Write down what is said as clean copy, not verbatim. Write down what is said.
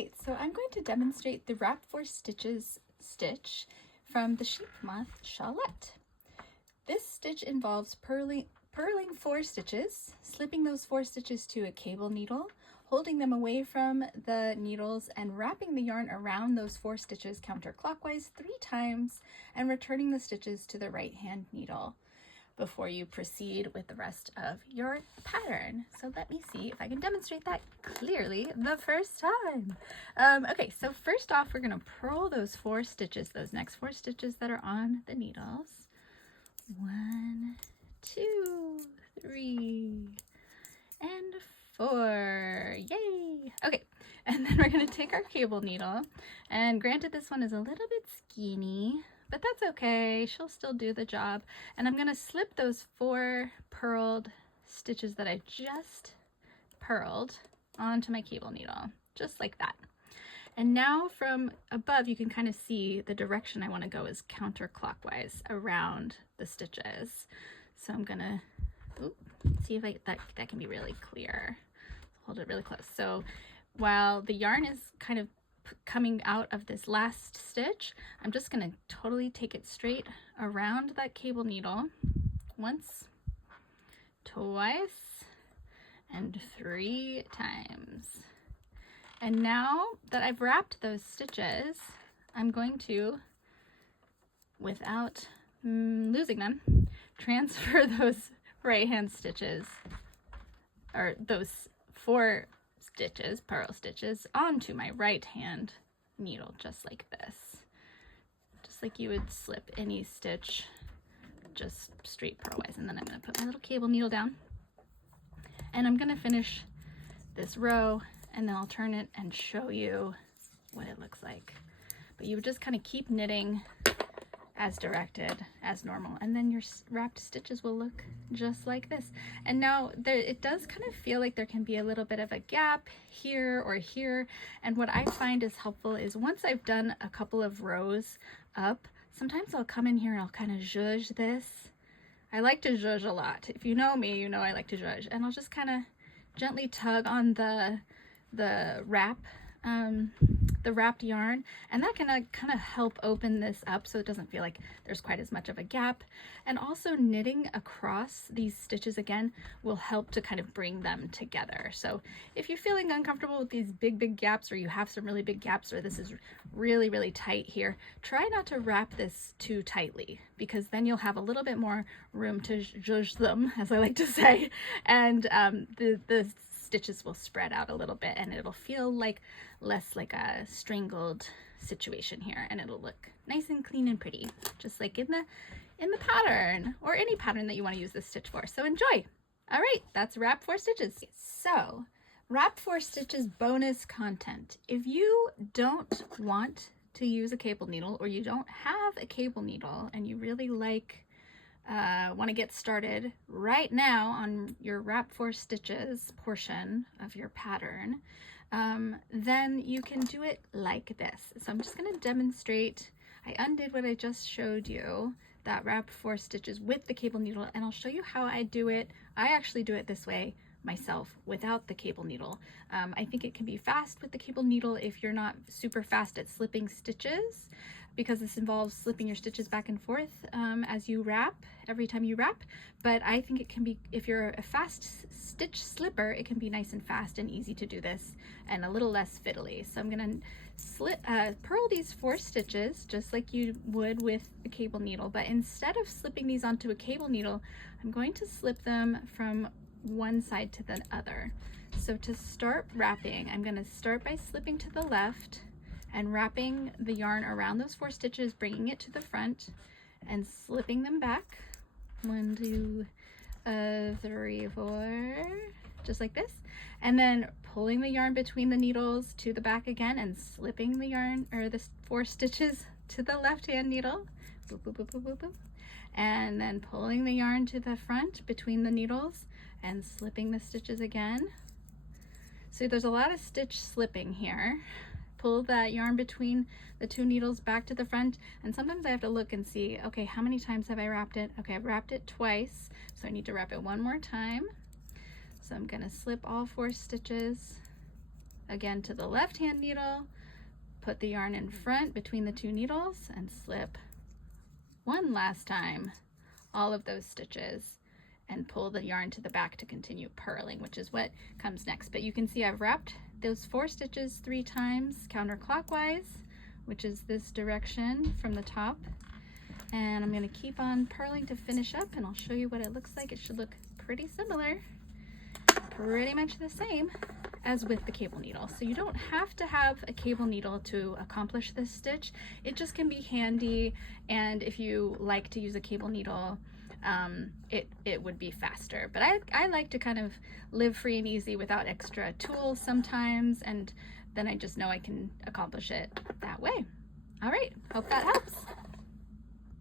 right, so I'm going to demonstrate the wrap 4 stitches stitch from the sheep moth shawlette. This stitch involves purling 4 stitches, slipping those 4 stitches to a cable needle, holding them away from the needles and wrapping the yarn around those 4 stitches counterclockwise 3 times and returning the stitches to the right hand needle before you proceed with the rest of your pattern. So let me see if I can demonstrate that clearly the first time. Okay, so first off, we're gonna purl those 4 stitches, those next 4 stitches that are on the needles. 1, 2, 3, and 4. Yay! Okay, and then we're gonna take our cable needle, and granted this one is a little bit skinny, but that's okay, she'll still do the job. And I'm gonna slip those 4 purled stitches that I just purled onto my cable needle, just like that. And now from above, you can kind of see the direction I want to go is counterclockwise around the stitches. So I'm gonna see if that can be really clear. Hold it really close. So while the yarn is kind of coming out of this last stitch, I'm just gonna totally take it straight around that cable needle once, twice, and 3 times. And now that I've wrapped those stitches, I'm going to, without losing them, transfer those right hand stitches, or those 4 stitches, purl stitches, onto my right hand needle, just like this. Just like you would slip any stitch, just straight purlwise. And then I'm going to put my little cable needle down, and I'm going to finish this row, and then I'll turn it and show you what it looks like. But you would just kind of keep knitting as directed, as normal, and then your wrapped stitches will look just like this. And now it does kind of feel like there can be a little bit of a gap here or here, and what I find is helpful is once I've done a couple of rows up, sometimes I'll come in here and I'll kind of zhuzh this. I like to zhuzh a lot. If you know me, you know I like to zhuzh, and I'll just kind of gently tug on the wrapped yarn, and that can kind of help open this up so it doesn't feel like there's quite as much of a gap. And also knitting across these stitches again will help to kind of bring them together. So if you're feeling uncomfortable with these big gaps, or you have some really big gaps, or this is really tight here, try not to wrap this too tightly, because then you'll have a little bit more room to zhuzh them, as I like to say, and the stitches will spread out a little bit, and it'll feel like less like a strangled situation here, and it'll look nice and clean and pretty, just like in the pattern, or any pattern that you want to use this stitch for. So enjoy. All right, that's wrap 4 stitches. So wrap 4 stitches bonus content. If you don't want to use a cable needle, or you don't have a cable needle and you really want to get started right now on your wrap 4 stitches portion of your pattern, then you can do it like this. So I'm just going to demonstrate. I undid what I just showed you, that wrap 4 stitches with the cable needle, and I'll show you how I do it. I actually do it this way myself without the cable needle. I think it can be fast with the cable needle if you're not super fast at slipping stitches, because this involves slipping your stitches back and forth as you wrap, every time you wrap. But I think it can be, if you're a fast stitch slipper, it can be nice and fast and easy to do this, and a little less fiddly. So I'm gonna purl these 4 stitches just like you would with a cable needle, but instead of slipping these onto a cable needle, I'm going to slip them from one side to the other. So to start wrapping, I'm going to start by slipping to the left and wrapping the yarn around those 4 stitches, bringing it to the front and slipping them back. 1, 2, 3, 4, just like this. And then pulling the yarn between the needles to the back again and slipping the yarn, or the 4 stitches, to the left hand needle. Boop, boop, boop, boop, boop, boop. And then pulling the yarn to the front between the needles and slipping the stitches again. So there's a lot of stitch slipping here. Pull that yarn between the 2 needles back to the front, and sometimes I have to look and see, okay, how many times have I wrapped it? Okay, I've wrapped it twice, so I need to wrap it one more time. So I'm going to slip all 4 stitches again to the left hand needle, put the yarn in front between the two needles and slip one last time all of those stitches and pull the yarn to the back to continue purling, which is what comes next. But you can see I've wrapped those 4 stitches 3 times counterclockwise, which is this direction from the top. And I'm going to keep on purling to finish up, and I'll show you what it looks like. It should look pretty similar, pretty much the same as with the cable needle. So you don't have to have a cable needle to accomplish this stitch. It just can be handy, and if you like to use a cable needle, it would be faster. But I like to kind of live free and easy without extra tools sometimes, and then I just know I can accomplish it that way. All right, hope that helps.